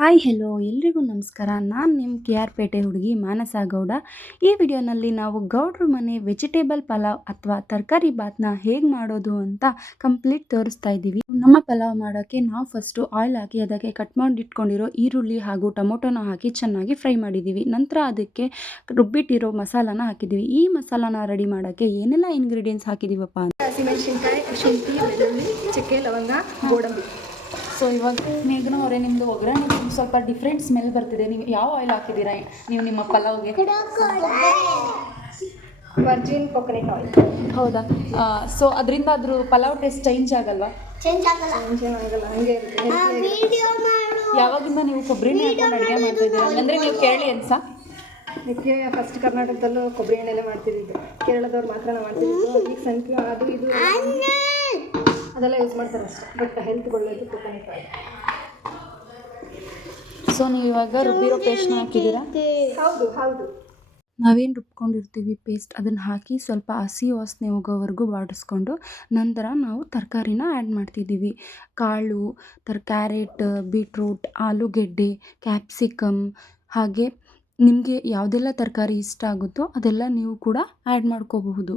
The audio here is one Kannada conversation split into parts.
ಹಾಯ್ ಹೆಲೋ ಎಲ್ರಿಗೂ ನಮಸ್ಕಾರ ನಾನು ನಿಮ್ಮ ಕೆ ಆರ್ ಪೇಟೆ ಹುಡುಗಿ ಮಾನಸ ಗೌಡ ಈ ವಿಡಿಯೋನಲ್ಲಿ ನಾವು ಗೌಡ್ರ ಮನೆ ವೆಜಿಟೇಬಲ್ ಪಲಾವ್ ಅಥವಾ ತರಕಾರಿ ಬಾತ್ನ ಹೇಗೆ ಮಾಡೋದು ಅಂತ ಕಂಪ್ಲೀಟ್ ತೋರಿಸ್ತಾ ಇದ್ದೀವಿ ನಮ್ಮ ಪಲಾವ್ ಮಾಡೋಕ್ಕೆ ನಾವು ಫಸ್ಟ್ ಆಯಿಲ್ ಹಾಕಿ ಅದಕ್ಕೆ ಕಟ್ ಮಾಡಿಟ್ಕೊಂಡಿರೋ ಈರುಳ್ಳಿ ಹಾಗೂ ಟೊಮೊಟೊನ ಹಾಕಿ ಚೆನ್ನಾಗಿ ಫ್ರೈ ಮಾಡಿದ್ದೀವಿ ನಂತರ ಅದಕ್ಕೆ ರುಬ್ಬಿಟ್ಟಿರೋ ಮಸಾಲಾನ ಹಾಕಿದ್ದೀವಿ ಈ ಮಸಾಲಾನ ರೆಡಿ ಮಾಡೋಕ್ಕೆ ಏನೆಲ್ಲ ಇಂಗ್ರೀಡಿಯೆಂಟ್ಸ್ ಹಾಕಿದೀವಪ್ಪ ಸೊ ಇವಾಗ ಮೇಘನ ನಿಮ್ಮದು ನಿಮ್ದು ಒಗ್ಗರಣೆ ಸ್ವಲ್ಪ ಡಿಫ್ರೆಂಟ್ ಸ್ಮೆಲ್ ಬರ್ತಿದೆ ನೀವು ಯಾವ ಆಯಿಲ್ ಹಾಕಿದ್ದೀರಾ ನೀವು ನಿಮ್ಮ ಪಲಾವ್ಗೆ ವರ್ಜಿನ್ ಕೊಕೊನೆಟ್ ಆಯಿಲ್ ಹೌದಾ ಸೊ ಅದರಿಂದ ಅದ್ರ ಪಲಾವ್ ಟೇಸ್ಟ್ ಚೇಂಜ್ ಆಗಲ್ಲ ಹಾಗೆ ಹಂಗೆ ಯಾವಾಗಿಂದ ನೀವು ಕೊಬ್ಬರಿ ಎಣ್ಣೆ ಹಾಕೊಂಡು ಅಡುಗೆ ಮಾಡ್ತಿದ್ದೀರಾ ಅಂದ್ರೆ ನೀವು ಕೇಳಿ ಅನ್ಸಾ ನಿಮಗೆ ಫಸ್ಟ್ ಕರ್ನಾಟಕದಲ್ಲೂ ಕೊಬ್ಬರಿ ಎಣ್ಣೆಲ್ಲೇ ಮಾಡ್ತಿದ್ದೀವಿ ಕೇರಳದವ್ರು ಮಾತ್ರ ಮಾಡ್ತೀವಿ ಈಗ ಸಂಖ್ಯೆ ಅದು ಇದು ಅದೆಲ್ಲ ಸೊ ನೀವು ಇವಾಗ ರುಬ್ಬಿರೋ ಪೇಸ್ಟ್ ನಾವೇನು ರುಬ್ಕೊಂಡಿರ್ತೀವಿ ಪೇಸ್ಟ್ ಅದನ್ನು ಹಾಕಿ ಸ್ವಲ್ಪ ಹಸಿ ವಾಸನೆ ಹೋಗೋವರೆಗೂ ಬಾಡಿಸ್ಕೊಂಡು ನಂತರ ನಾವು ತರಕಾರಿನ ಆ್ಯಡ್ ಮಾಡ್ತಿದ್ದೀವಿ ಕಾಳು ಕ್ಯಾರೆಟ್ ಬೀಟ್ರೂಟ್ ಆಲೂಗೆಡ್ಡೆ ಕ್ಯಾಪ್ಸಿಕಮ್ ಹಾಗೆ ನಿಮಗೆ ಯಾವುದೆಲ್ಲ ತರಕಾರಿ ಇಷ್ಟ ಆಗುತ್ತೋ ಅದೆಲ್ಲ ನೀವು ಕೂಡ ಆ್ಯಡ್ ಮಾಡ್ಕೋಬಹುದು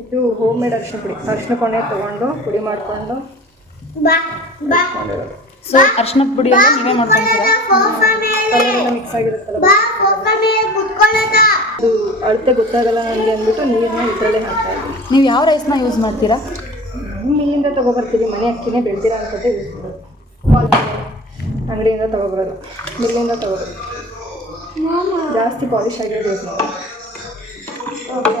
ಇದು ಹೋಮ್ ಮೇಡ್ ಅರ್ಶಿಣ ಪುಡಿ ಅರ್ಶಿಣ ಕೊನೆ ತಗೊಂಡು ಪುಡಿ ಮಾಡ್ಕೊಂಡು ಸೊ ಪುಡಿ ಎಲ್ಲ ನೀವೇ ಮಾಡ್ಕೊಂಡಿದ್ದೀರಾ ಮಿಕ್ಸ್ ಆಗಿರುತ್ತಲ್ಲ ಇದು ಅಳತೆ ಗೊತ್ತಾಗಲ್ಲ ನನಗೆ ಅಂದ್ಬಿಟ್ಟು ನೀರನ್ನು ಇದರಲ್ಲೇ ಇದ್ದೀನಿ ನೀವು ಯಾವ ರೈಸ್ನ ಯೂಸ್ ಮಾಡ್ತೀರಾ ಇಲ್ಲಿಂದ ತೊಗೊಬರ್ತೀರಿ ಮನೆ ಅಕ್ಕಿನೇ ಯೂಸ್ ಅಂತದ್ದು ಯೂಸ್ಬಿಡೋದು ಅಂಗಡಿಯಿಂದ ತಗೋಬರೋದು ಮಿಲ್ಲಿಂದ ತಗೋಬರೋದು ಜಾಸ್ತಿ ಪಾಲಿಶ್ ಓಕೆ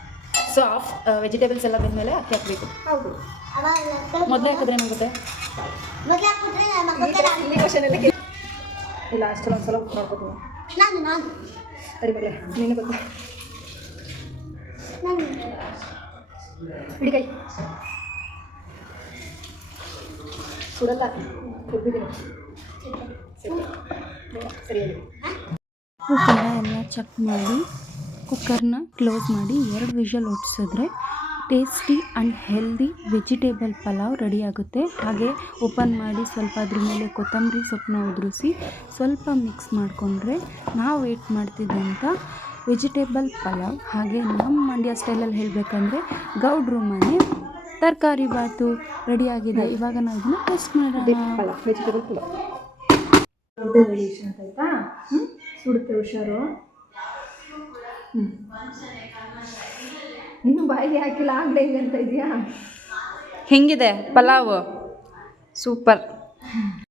ಸಾಫ್ ವೆಜಿಟಬಲ್ಸ್ ಎಲ್ಲ ಬಂದ ಮೇಲೆ ಅಕ್ಕಿ ಆಕಬೇಕು ಹೌದು ಅವ ಮೊದಲಕ್ಕೆ ಅದ್ರೆ ನನಗೆ ಮೊದಲಕ್ಕೆ ಅದ್ರೆ ನಾನು ಕಕ್ಕಾ ಲೈಟ್ ಲೈಟ್ ಸಲ ಸಲ ಹಾಕೋತೀನಿ ನಾನು ನಾನು ರೆಡಿ ಆಯ್ತು ನೀನು ಬಂತು ಸುಡಲ್ಲ ಕಬ್ಬಿನ ಚಟು ಸೆಟ್ ಸೆಟ್ ಬೋ ಫ್ರೆಶ್ ಹಾ ಫುಲ್ ಆ ಎಲ್ಲಾ ಚೆಕ್ ಮಾಡ್ಬಿಡು ಕುಕ್ಕರ್ನ ಕ್ಲೋಸ್ ಮಾಡಿ ಎರಡು whistle ಒಟ್ಸಿದ್ರೆ tasty and healthy vegetable pulao ರೆಡಿಯಾಗುತ್ತೆ ಹಾಗೆ ಓಪನ್ ಮಾಡಿ ಸ್ವಲ್ಪ ಅದ್ರ ಮೇಲೆ ಕೊತ್ತಂಬರಿ ಸೊಪ್ಪನ್ನ ಉದುರಿಸಿ ಸ್ವಲ್ಪ ಮಿಕ್ಸ್ ಮಾಡಿಕೊಂಡ್ರೆ ನಾವು ವೇಟ್ ಮಾಡ್ತಿದ್ದಂಥ ವೆಜಿಟೇಬಲ್ ಪಲಾವ್ ಹಾಗೆ ನಮ್ಮ ಮಂಡ್ಯ ಸ್ಟೈಲಲ್ಲಿ ಹೇಳಬೇಕಂದ್ರೆ ಗೌಡ್ರು ಮನೆ ತರಕಾರಿ ಭಾತು ರೆಡಿಯಾಗಿದೆ ಇವಾಗ ನಾವು ಇದನ್ನು ಟೆಸ್ಟ್ ಮಾಡೋಣ ವೆಜಿಟೇಬಲ್ ಪಲಾವ್ ಇನ್ನು ಬಾಯಿಗೆ ಹಾಕಿಲ್ಲ ಆಗಲೇ ಇದೆ ಅಂತ ಇದೆಯಾ ಹೆಂಗಿದೆ ಪಲಾವ್ ಸೂಪರ್